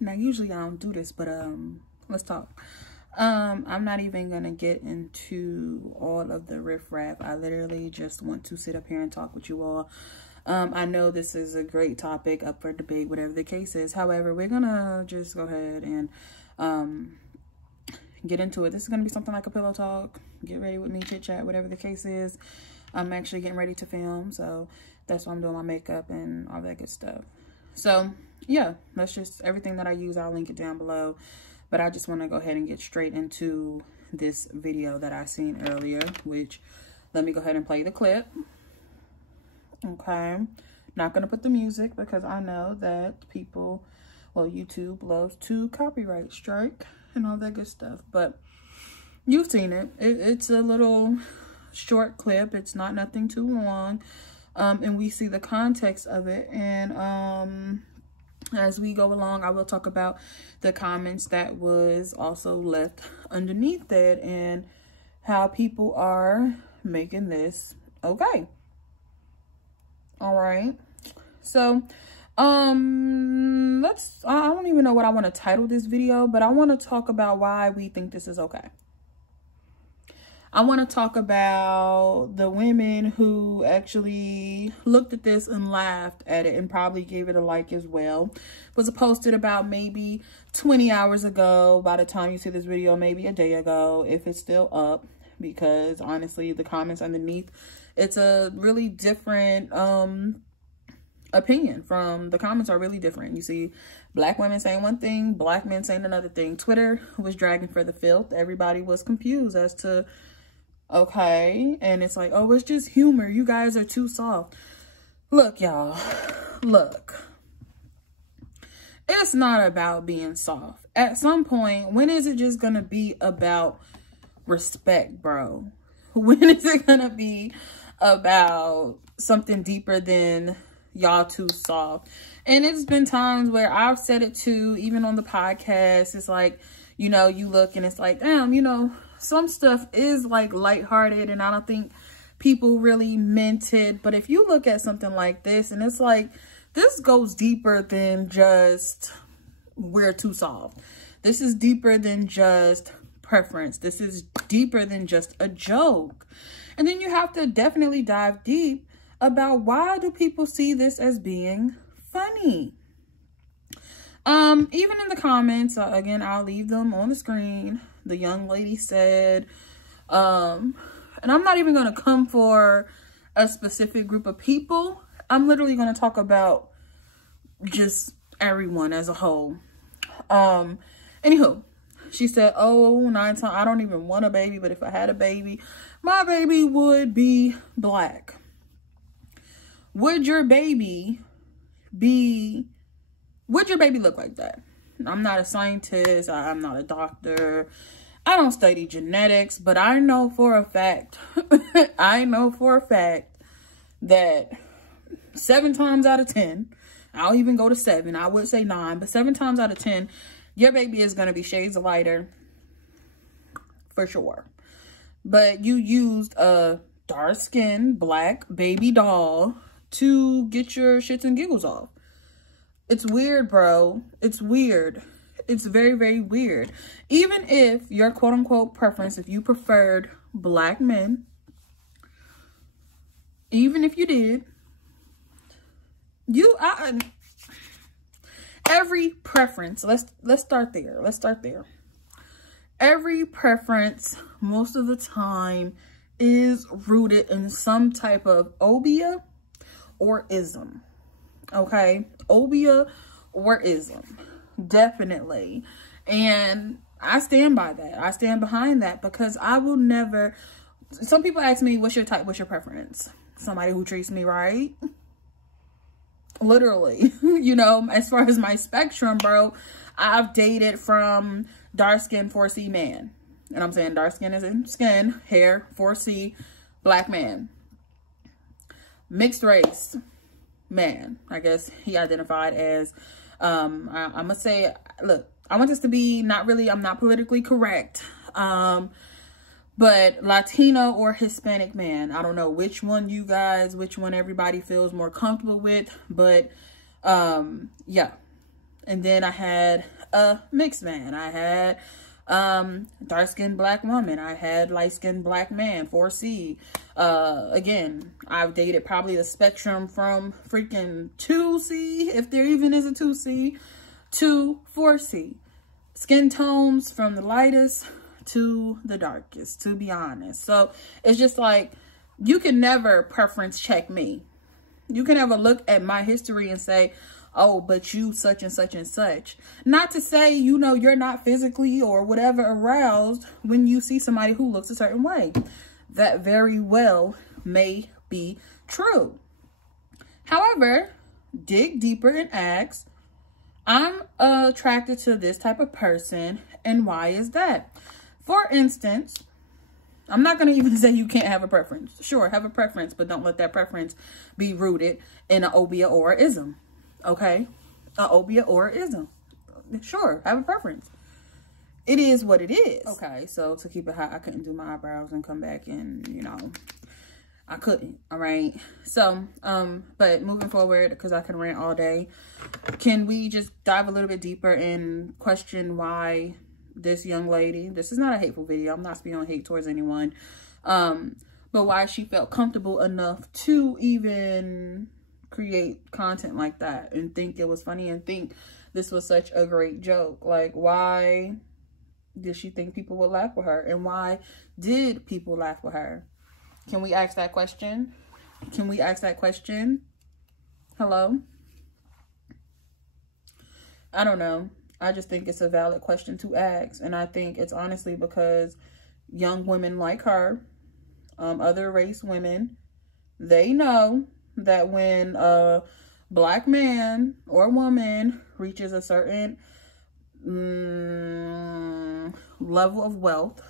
Now, usually I don't do this, but let's talk. I'm not even gonna get into all of the riffraff. I literally just want to sit up here and talk with you all. I know this is a great topic up for debate, whatever the case is. However, we're gonna just go ahead and get into it. This is gonna be something like a pillow talk. Get ready with me, chit chat, whatever the case is. I'm actually getting ready to film, so that's why I'm doing my makeup and all that good stuff. So yeah, that's just everything that I use. I'll link it down below, but I just want to go ahead and get straight into this video that I seen earlier, which let me go ahead and play the clip. Okay, not gonna put the music because I know that people, well, YouTube loves to copyright strike and all that good stuff, but you've seen it. It's a little short clip. It's not nothing too long, and we see the context of it. And as we go along, I will talk about the comments that was also left underneath it and how people are making this okay. All right, so I don't even know what I want to title this video, but I want to talk about why we think this is okay. I want to talk about the women who actually looked at this and laughed at it and probably gave it a like as well. It was posted about maybe 20 hours ago. By the time you see this video, maybe a day ago, if it's still up, because honestly, the comments underneath, it's a really different opinion. From the comments are really different. You see black women saying one thing, black men saying another thing. Twitter was dragging for the filth. Everybody was confused as to, okay, and it's like, oh, it's just humor. You guys are too soft. Look, y'all, look. It's not about being soft. At some point, when is it just gonna be about respect, bro? When is it gonna be about something deeper than y'all too soft? And it's been times where I've said it too, even on the podcast. It's like, you know, you look and it's like, damn, you know, some stuff is like lighthearted and I don't think people really meant it. But if you look at something like this and it's like, this goes deeper than just we're too soft. This is deeper than just preference. This is deeper than just a joke. And then you have to definitely dive deep about why do people see this as being funny. Even in the comments, again, I'll leave them on the screen. The young lady said, and I'm not even going to come for a specific group of people. I'm literally going to talk about just everyone as a whole. Anywho, she said, oh, 9 times, I don't even want a baby, but if I had a baby, my baby would be black. Would your baby look like that? I'm not a scientist. I'm not a doctor. I don't study genetics, but I know for a fact, that 7 times out of 10, I'll even go to 7. I would say 9, but 7 times out of 10, your baby is going to be shades lighter for sure. But you used a dark-skinned black baby doll to get your shits and giggles off. It's weird, bro. It's weird. It's very, very weird. Even if your quote-unquote preference, if you preferred black men, even if you did, every preference, let's start there. Let's start there. Every preference, most of the time, is rooted in some type of obia or ism. Okay? Obia or ism. Definitely. And I stand by that. I stand behind that because I will never... Some people ask me, what's your type? What's your preference? Somebody who treats me right. Literally. You know, as far as my spectrum, bro, I've dated from dark-skinned 4C man. And I'm saying dark skin is in skin, hair, 4C, black man. Mixed race man. I guess he identified as, I'm going to say, look, I want this to be not really, I'm not politically correct. But Latino or Hispanic man. I don't know which one you guys, which one everybody feels more comfortable with. But, yeah. And then I had a mixed man. I had dark-skinned black woman. I had light-skinned black man, 4C. Again, I've dated probably the spectrum from freaking 2C, if there even is a 2C, to 4C. Skin tones from the lightest to the darkest, to be honest. So it's just like, you can never preference check me. You can never look at my history and say, oh, but you such and such and such. Not to say, you know, you're not physically or whatever aroused when you see somebody who looks a certain way. That very well may be true. However, dig deeper and ask, I'm attracted to this type of person, and why is that? For instance, I'm not going to even say you can't have a preference. Sure, have a preference, but don't let that preference be rooted in an obia or an ism. Okay? An obia or an ism. Sure, have a preference. It is what it is. Okay, so to keep it hot, I couldn't do my eyebrows and come back and, you know, I couldn't. All right. So, but moving forward, because I can rant all day, can we just dive a little bit deeper and question why this young lady, this is not a hateful video, I'm not spewing hate towards anyone, but why she felt comfortable enough to even create content like that and think it was funny and think this was such a great joke. Like, why did she think people would laugh with her? And why did people laugh with her? Can we ask that question? Can we ask that question? Hello? I don't know. I just think it's a valid question to ask. And I think it's honestly because young women like her, other race women, they know that when a black man or woman reaches a certain level of wealth,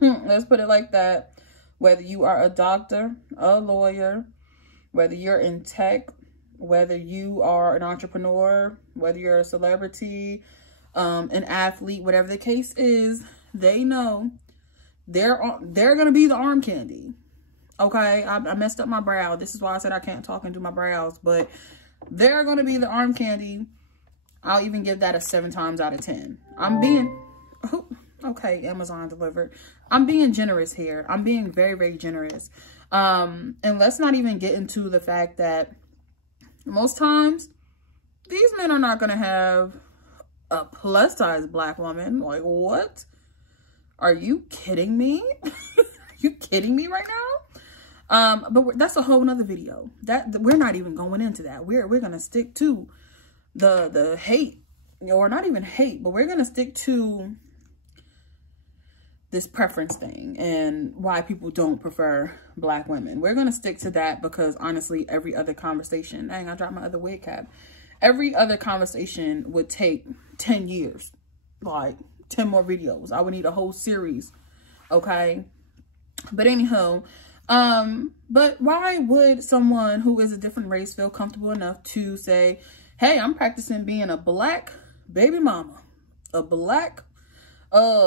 let's put it like that, whether you are a doctor, a lawyer, whether you're in tech, whether you are an entrepreneur, whether you're a celebrity, an athlete, whatever the case is, they know they're going to be the arm candy. Okay, I messed up my brow. This is why I said I can't talk and do my brows, but they're going to be the arm candy. I'll even give that a 7 times out of 10. I'm being, okay, Amazon delivered. I'm being generous here. I'm being very, very generous. And let's not even get into the fact that most times these men are not going to have a plus size black woman. Like, what? Are you kidding me? Are you kidding me right now? But that's a whole nother video. That we're not even going into that. We're going to stick to the hate, or not even hate, but we're going to stick to this preference thing and why people don't prefer black women. We're going to stick to that because honestly, every other conversation, dang, I dropped my other wig cap. Every other conversation would take 10 years, like 10 more videos. I would need a whole series. Okay. But anyhow, but why would someone who is a different race feel comfortable enough to say, hey, I'm practicing being a black baby mama, a black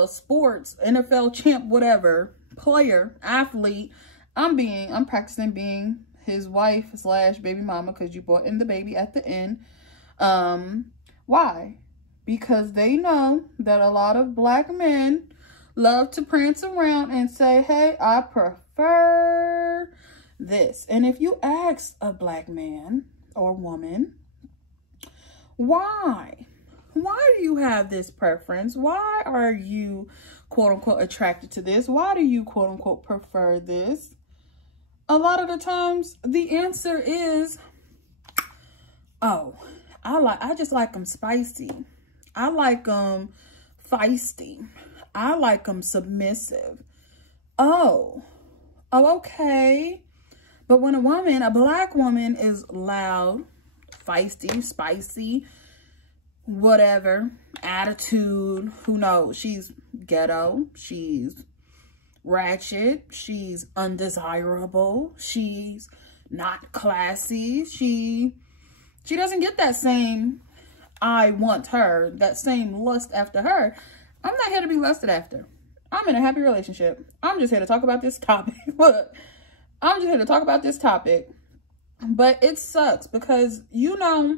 sports, NFL champ, whatever, player, athlete. I'm practicing being his wife / baby mama because you brought in the baby at the end. Why? Because they know that a lot of black men love to prance around and say, hey, I prefer this. And if you ask a black man or woman, why? Why do you have this preference? Why are you, quote unquote, attracted to this? Why do you, quote unquote, prefer this? A lot of the times the answer is, oh, I just like them spicy. I like them feisty. I like them submissive. Oh, okay. But when a black woman is loud, feisty, spicy, whatever, attitude, who knows, she's ghetto, she's ratchet, she's undesirable, she's not classy, she doesn't get that same I want her, that same lust after her. I'm not here to be lusted after. I'm in a happy relationship. I'm just here to talk about this topic. Look, I'm just here to talk about this topic. But it sucks because, you know,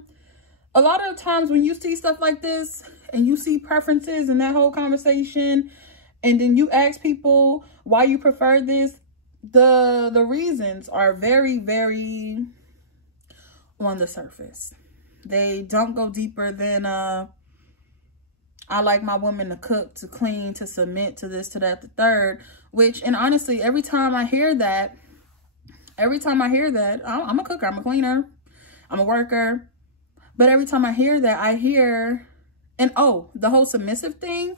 a lot of times when you see stuff like this and you see preferences in that whole conversation, and then you ask people why you prefer this, the reasons are very, very on the surface. They don't go deeper than I like my woman to cook, to clean, to submit, to this, to that, the third. Which, and honestly, every time I hear that, I'm a cooker, I'm a cleaner, I'm a worker. But every time I hear that, I hear, and oh, the whole submissive thing,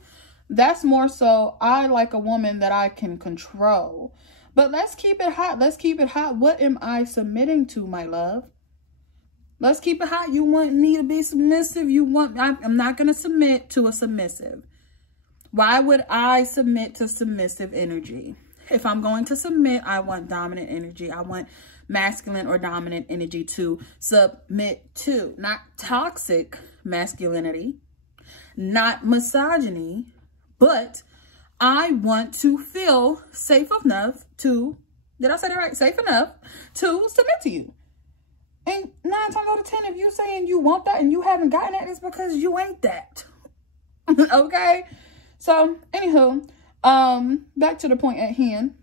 that's more so I like a woman that I can control. But let's keep it hot. Let's keep it hot. What am I submitting to, my love? Let's keep it hot. You want me to be submissive? I'm not going to submit to a submissive. Why would I submit to submissive energy? If I'm going to submit, I want dominant energy. I want masculine or dominant energy to submit to. Not toxic masculinity, not misogyny, but I want to feel safe enough to, did I say that right? Safe enough to submit to you. And 9 times out of 10, if you saying you want that and you haven't gotten that, it's because you ain't that. Okay? So, anywho, back to the point at hand.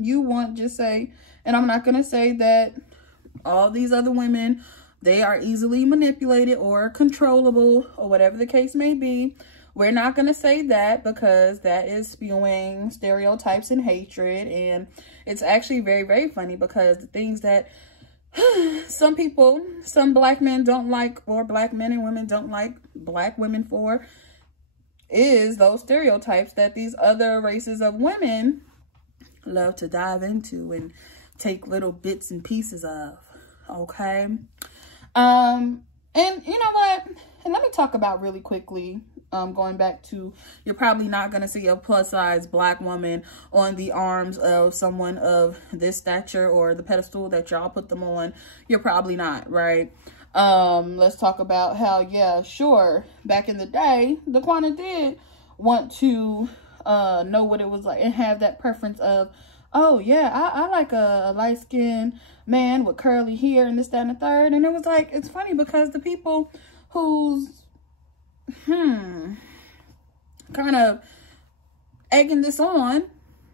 You want, just say, and I'm not going to say that all these other women, they are easily manipulated or controllable or whatever the case may be. We're not going to say that, because that is spewing stereotypes and hatred. And it's actually very, very funny, because the things that some people, some black men don't like, or black men and women don't like black women for, is those stereotypes that these other races of women love to dive into and take little bits and pieces of. Okay. And you know what? And let me talk about really quickly, going back to, you're probably not going to see a plus size black woman on the arms of someone of this stature or the pedestal that y'all put them on. You're probably not, right? Let's talk about how, yeah, sure, back in the day, Daquana did want to know what it was like and have that preference of, oh yeah, I like a light-skinned man with curly hair and this, that, and the third. And it was like, it's funny, because the people who's kind of egging this on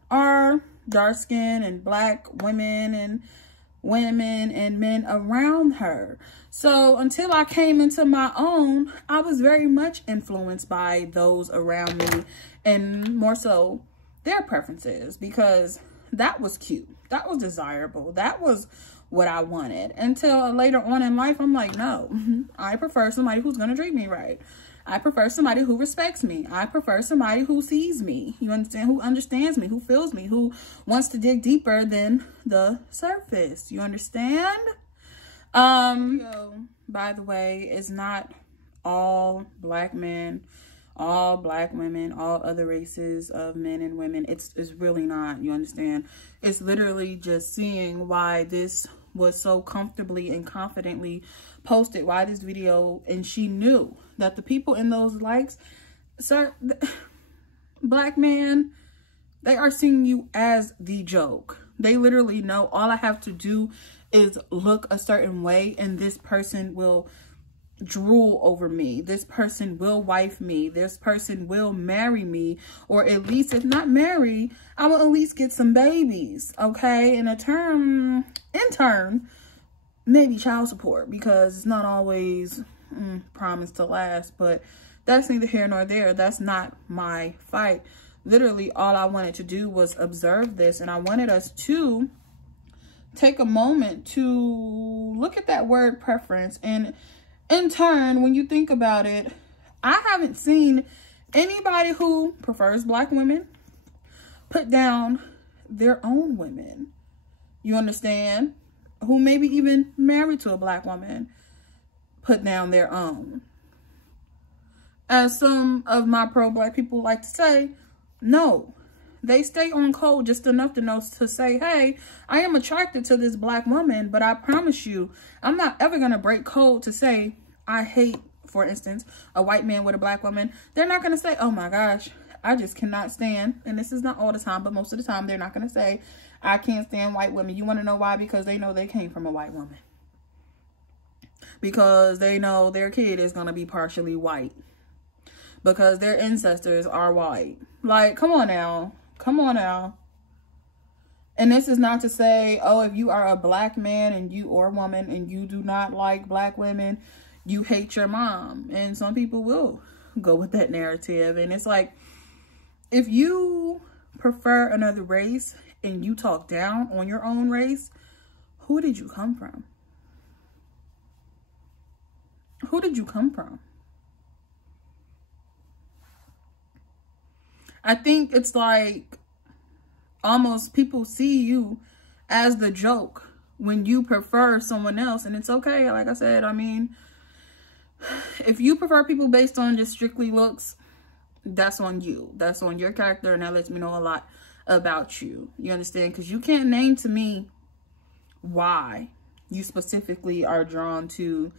are dark skinned and black women and men around her. So until I came into my own, I was very much influenced by those around me, and more so their preferences, because that was cute, that was desirable, that was what I wanted. Until later on in life, I'm like, no, I prefer somebody who's gonna treat me right. I prefer somebody who respects me. I prefer somebody who sees me. You understand? Who understands me, who feels me, who wants to dig deeper than the surface. You understand? By the way, it's not all black men, all black women, all other races of men and women. It's really not. You understand? It's literally just seeing why this was so comfortably and confidently posted, why this video, and she knew that the people in those likes, sir, black man, they are seeing you as the joke. They literally know all I have to do is look a certain way and this person will drool over me. This person will wife me. This person will marry me, or at least if not marry, I will at least get some babies. Okay. In turn, maybe child support, because it's not always promised to last, but that's neither here nor there. That's not my fight. Literally all I wanted to do was observe this, and I wanted us to take a moment to look at that word preference. And in turn, when you think about it, I haven't seen anybody who prefers black women put down their own women. You understand? Who maybe even married to a black woman put down their own. As some of my pro-black people like to say, no, they stay on code just enough to know to say, hey, I am attracted to this black woman, but I promise you, I'm not ever going to break code to say I hate, for instance, a white man with a black woman. They're not going to say, oh my gosh, I just cannot stand, and this is not all the time, but most of the time, they're not going to say, I can't stand white women. You want to know why? Because they know they came from a white woman. because they know their kid is going to be partially white, because their ancestors are white. Like, come on now. Come on now. And this is not to say, oh, if you are a black man and you or woman and you do not like black women, you hate your mom. And some people will go with that narrative. And it's like, if you prefer another race and you talk down on your own race, who did you come from? Who did you come from? I think it's like almost people see you as the joke when you prefer someone else. And it's okay. Like I said, I mean, if you prefer people based on just strictly looks, that's on you. That's on your character. And that lets me know a lot about you. You understand? Because you can't name to me why you specifically are drawn to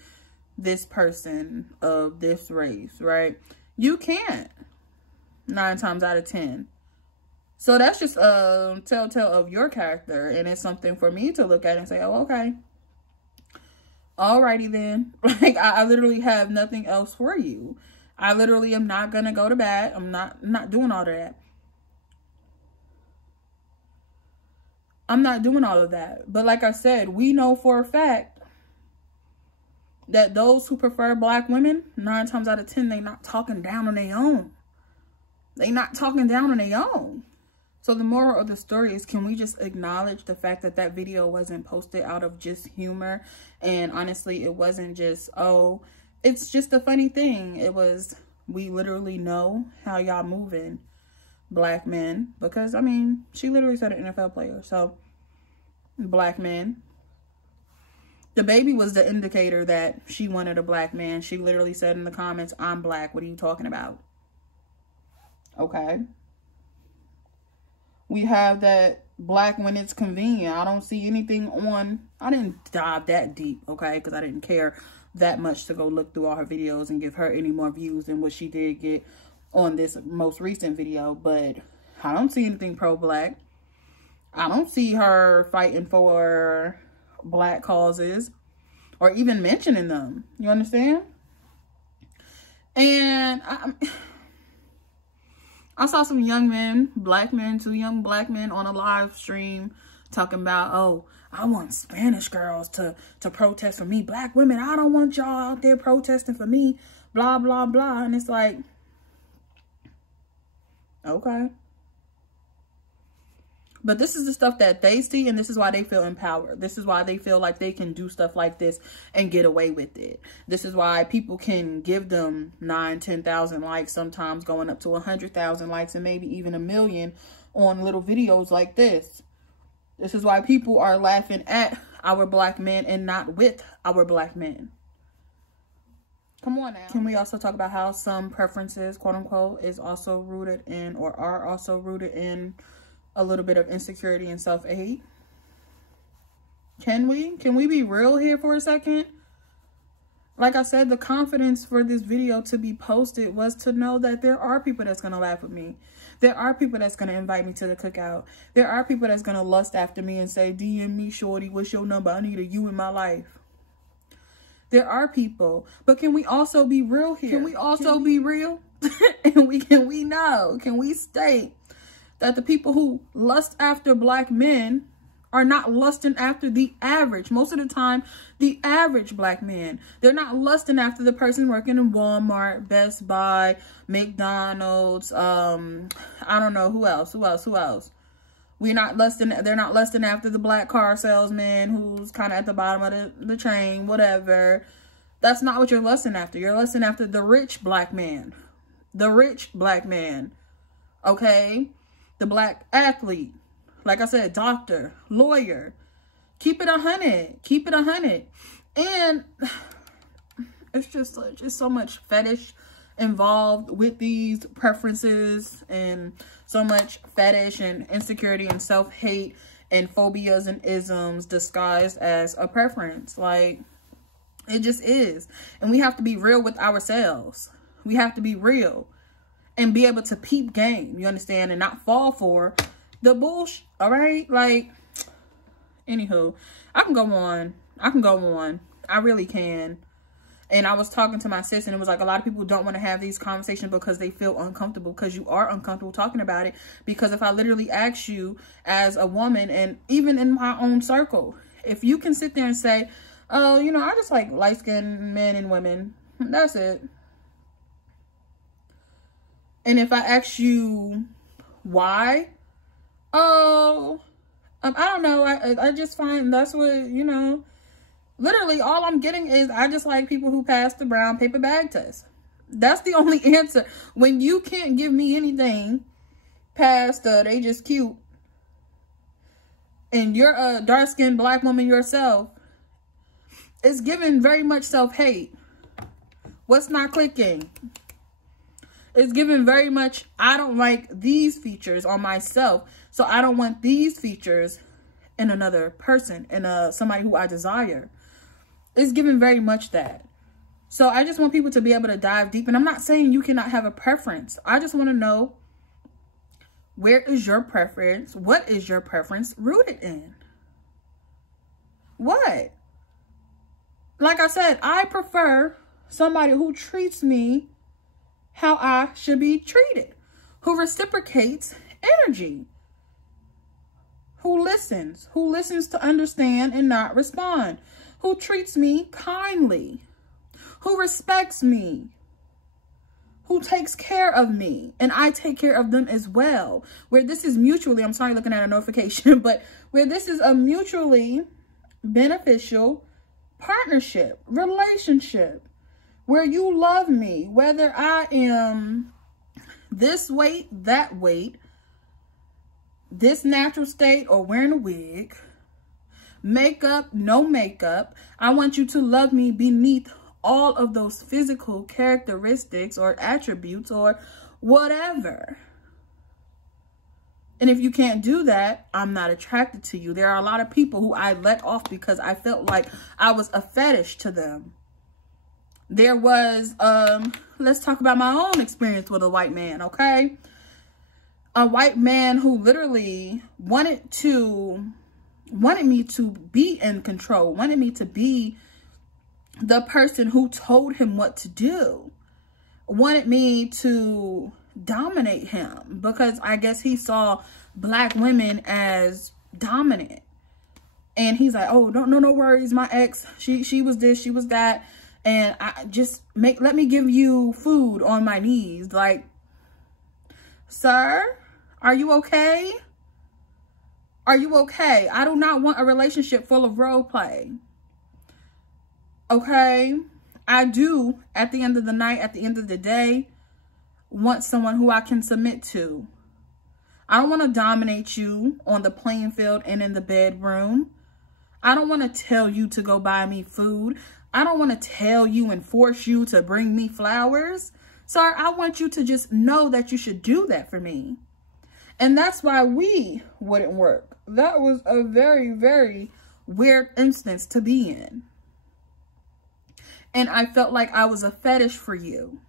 this person of this race, right? You can't. 9 times out of 10. So that's just a telltale of your character. And it's something for me to look at and say, oh, okay. Alrighty then. Like, I literally have nothing else for you. I literally am not going to go to bat. I'm not doing all of that. I'm not doing all of that. But like I said, we know for a fact that those who prefer black women, 9 times out of 10, they not talking down on their own. They not talking down on their own. So the moral of the story is, can we just acknowledge the fact that that video wasn't posted out of just humor? And honestly, it wasn't just, oh, it's just a funny thing. It was, we literally know how y'all moving, black men. Because, I mean, she literally said an NFL player. So, black men. The baby was the indicator that she wanted a black man. She literally said in the comments, I'm black. What are you talking about? Okay. We have that black when it's convenient. I don't see anything on. I didn't dive that deep, okay? Because I didn't care that much to go look through all her videos and give her any more views than what she did get on this most recent video. But I don't see anything pro-black. I don't see her fighting for black causes or even mentioning them. You understand? And I saw some young men, black men, 2 young black men on a live stream talking about, oh, I want Spanish girls to protest for me. Black women, I don't want y'all out there protesting for me. Blah, blah, blah. And it's like, okay. But this is the stuff that they see, and this is why they feel empowered. This is why they feel like they can do stuff like this and get away with it. This is why people can give them 9,000, 10,000 likes, sometimes going up to 100,000 likes and maybe even 1 million on little videos like this. This is why people are laughing at our black men and not with our black men. Come on now. Can we also talk about how some preferences, quote unquote, is also rooted in, or are also rooted in, a little bit of insecurity and self-hate? Can we be real here for a second? Like I said, the confidence for this video to be posted was to know that there are people that's going to laugh at me. There are people that's going to invite me to the cookout. There are people that's going to lust after me and say, DM me, shorty, what's your number? I need a you in my life. There are people. But can we also be real here? Can we also be real? And can we state that the people who lust after black men are not lusting after the average, most of the time, the average black man. They're not lusting after the person working in Walmart, Best Buy, McDonald's, I don't know, who else? They're not lusting after the black car salesman who's kind of at the bottom of the chain, whatever. That's not what you're lusting after. You're lusting after the rich black man. The rich black man, okay? The black athlete, like I said, doctor, lawyer. Keep it 100. Keep it 100. And it's just so much fetish involved with these preferences, and so much fetish and insecurity and self-hate and phobias and isms disguised as a preference. Like, it just is. And we have to be real with ourselves. We have to be real and be able to peep game, you understand, and not fall for the bullshit, all right? Like, anywho, I can go on. I really can. And I was talking to my sis, and it was like, a lot of people don't want to have these conversations because they feel uncomfortable, because you are uncomfortable talking about it. Because if I literally ask you as a woman, and even in my own circle, if you can sit there and say, oh, you know, I just like light-skinned men and women, that's it. And if I ask you why, oh, I don't know. I just find that's what, you know, literally all I'm getting is I just like people who pass the brown paper bag test. That's the only answer. When you can't give me anything past they just cute, and you're a dark-skinned black woman yourself, it's given very much self-hate. What's not clicking? It's given very much, I don't like these features on myself, so I don't want these features in another person, in somebody who I desire. It's given very much that. So I just want people to be able to dive deep. And I'm not saying you cannot have a preference. I just want to know, where is your preference? What is your preference rooted in? What? Like I said, I prefer somebody who treats me how I should be treated, who reciprocates energy, who listens to understand and not respond, who treats me kindly, who respects me, who takes care of me, and I take care of them as well. Where this is mutually, I'm sorry, looking at a notification, but where this is a mutually beneficial partnership, relationship, where you love me, whether I am this weight, that weight, this natural state, or wearing a wig, makeup, no makeup. I want you to love me beneath all of those physical characteristics or attributes or whatever. And if you can't do that, I'm not attracted to you. There are a lot of people who I let off because I felt like I was a fetish to them. There was, let's talk about my own experience with a white man, okay? A white man who literally wanted me to be in control, wanted me to be the person who told him what to do, wanted me to dominate him because I guess he saw black women as dominant. And he's like, oh, no worries. My ex, she was this, she was that. And I just let me give you food on my knees. Like, sir, are you okay? Are you okay? I do not want a relationship full of role play. Okay? I do, at the end of the night, at the end of the day, want someone who I can submit to. I don't want to dominate you on the playing field and in the bedroom. I don't want to tell you to go buy me food. I don't want to tell you and force you to bring me flowers. Sir, I want you to just know that you should do that for me. And that's why we wouldn't work. That was a very, very weird instance to be in. And I felt like I was a fetish for you,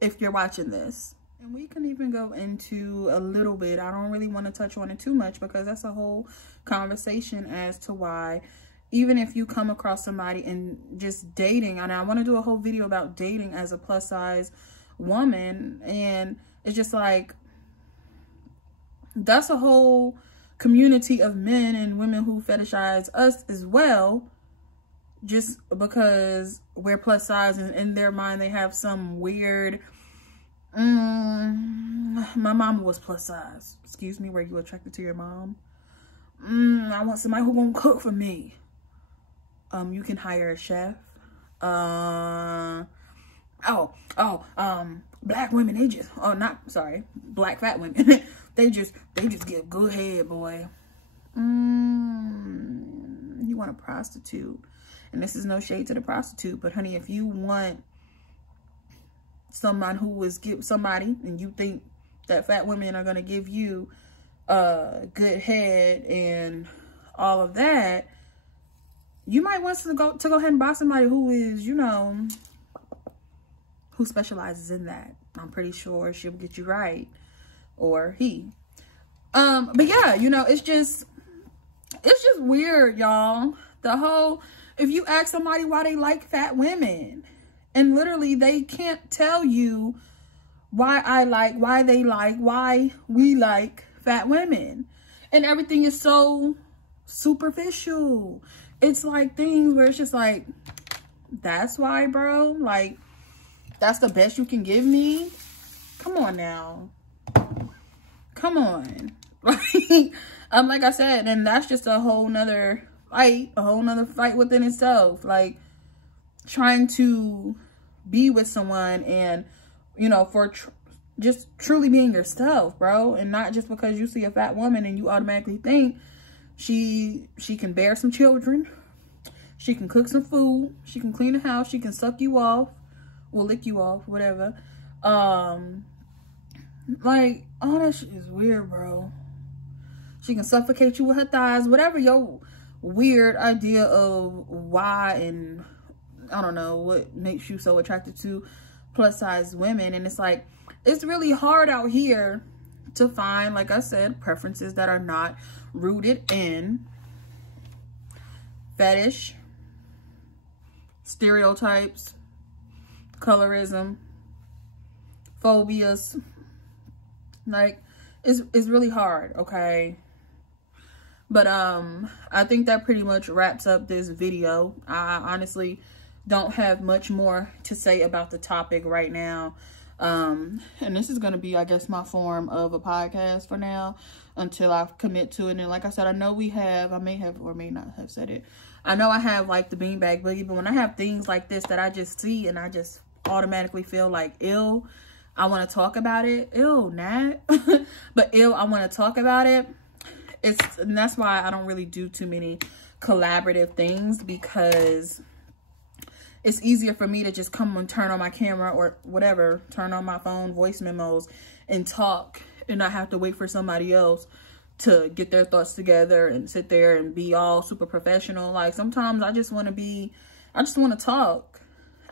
if you're watching this. And we can even go into a little bit. I don't really want to touch on it too much because that's a whole conversation as to why, even if you come across somebody and just dating, and I want to do a whole video about dating as a plus size woman, and it's just like, that's a whole community of men and women who fetishize us as well, just because we're plus size, and in their mind they have some weird, my mama was plus size. Excuse me, were you attracted to your mom? I want somebody who gonna cook for me. You can hire a chef. Black women, they just, black fat women. they just give good head, boy. You want a prostitute. And this is no shade to the prostitute, but honey, if you want someone who is somebody, and you think that fat women are gonna give you good head and all of that, you might want to go ahead and buy somebody who is, you know, who specializes in that. I'm pretty sure she'll get you right, or he. But yeah, you know, it's just weird, y'all. The whole, if you ask somebody why they like fat women, And literally, they can't tell you why why we like fat women. And everything is so superficial. It's like things where it's just like, that's why, bro? Like, that's the best you can give me? Come on now. Come on. Like I said, and that's just a whole nother fight within itself. Like, trying to be with someone and, you know, for just truly being yourself, bro. And not just because you see a fat woman and you automatically think she can bear some children, she can cook some food, she can clean the house, she can suck you off, will lick you off, whatever. Like, all that shit is weird, bro. She can suffocate you with her thighs, whatever your weird idea of why, and I don't know what makes you so attracted to plus size women. And it's like, it's really hard out here to find, like I said, preferences that are not rooted in fetish, stereotypes, colorism, phobias. Like, it's really hard, okay? But I think that pretty much wraps up this video. I honestly don't have much more to say about the topic right now. And this is going to be, I guess, my form of a podcast for now until I commit to it. And like I said, I know I may have or may not have said it. I know I have like the beanbag boogie, but when I have things like this that I just see and I just automatically feel like ill, I want to talk about it. Ew, Nat. But ill, I want to talk about it. And that's why I don't really do too many collaborative things, because it's easier for me to just come and turn on my camera or whatever, turn on my phone, voice memos, and talk, and not have to wait for somebody else to get their thoughts together and sit there and be all super professional. Like, sometimes I just want to talk.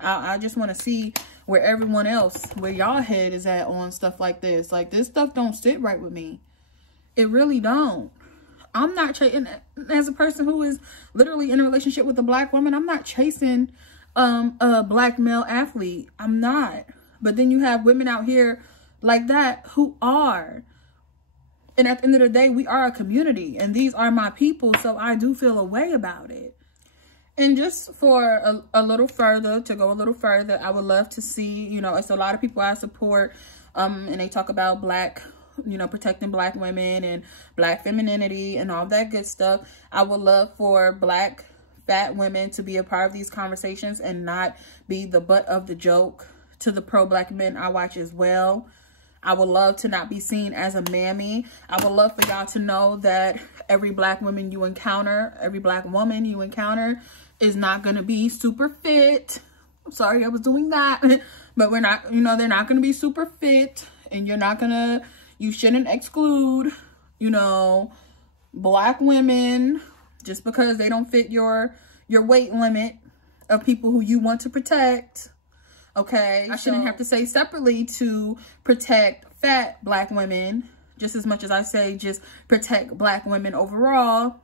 I just want to see where everyone else, where y'all head is at on stuff like this. Like, this stuff don't sit right with me. It really don't. I'm not chasing, as a person who is literally in a relationship with a black woman, I'm not chasing a black male athlete. I'm not. But then you have women out here like that who are. And at the end of the day, we are a community, and these are my people. So I do feel a way about it. And just for a little further, to go a little further, I would love to see, you know, it's a lot of people I support, and they talk about black, you know, protecting black women and black femininity and all that good stuff. I would love for black fat women to be a part of these conversations and not be the butt of the joke to the pro-black men I watch as well. I would love to not be seen as a mammy. I would love for y'all to know that every black woman you encounter, every black woman you encounter is not going to be super fit. I'm sorry I was doing that. But we're not, you know, they're not going to be super fit. And you shouldn't exclude, you know, black women just because they don't fit your weight limit of people who you want to protect. Okay, I shouldn't have to say separately to protect fat black women just as much as I say just protect black women overall.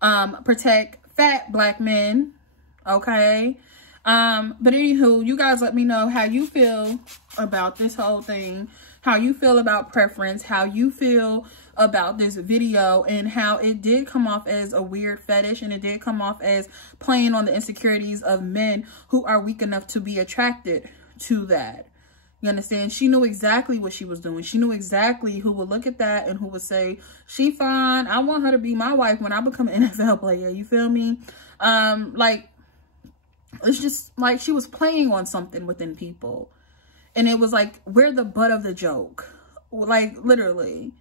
Protect fat black men, okay? But anywho, you guys let me know how you feel about this whole thing, how you feel about preference, how you feel about this video, and how it did come off as a weird fetish, and it did come off as playing on the insecurities of men who are weak enough to be attracted to that. You understand? She knew exactly what she was doing. She knew exactly who would look at that and who would say, she fine, I want her to be my wife when I become an NFL player. You feel me? Like, it's just like she was playing on something within people. And it was like, we're the butt of the joke. Like, literally.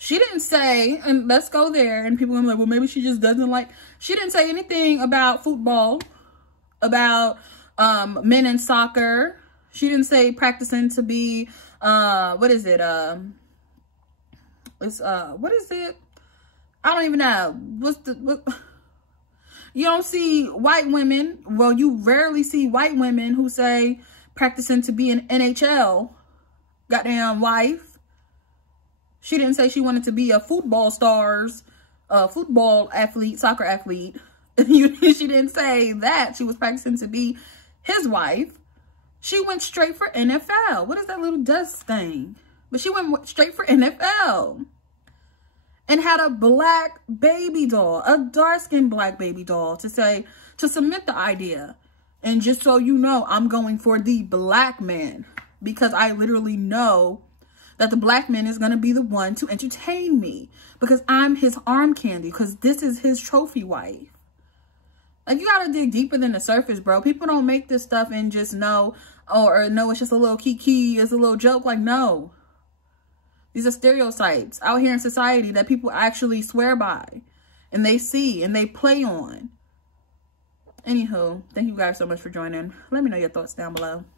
She didn't say, and let's go there, and people are like, well, maybe she just doesn't like, she didn't say anything about football, about men in soccer. She didn't say practicing to be, what is it? What is it? I don't even know. You don't see white women. Well, you rarely see white women who say practicing to be an NHL goddamn wife. She didn't say she wanted to be a football athlete, soccer athlete. She didn't say that. She was practicing to be his wife, she went straight for NFL. What is that little dust thing? But she went straight for NFL. And had a black baby doll, a dark-skinned black baby doll to submit the idea. And just so you know, I'm going for the black man because I literally know that the black man is going to be the one to entertain me because I'm his arm candy because this is his trophy wife. Like, you got to dig deeper than the surface, bro. People don't make this stuff and just know, or know it's just a little kiki, it's a little joke. Like, no. These are stereotypes out here in society that people actually swear by and they see and they play on. Anywho, thank you guys so much for joining. Let me know your thoughts down below.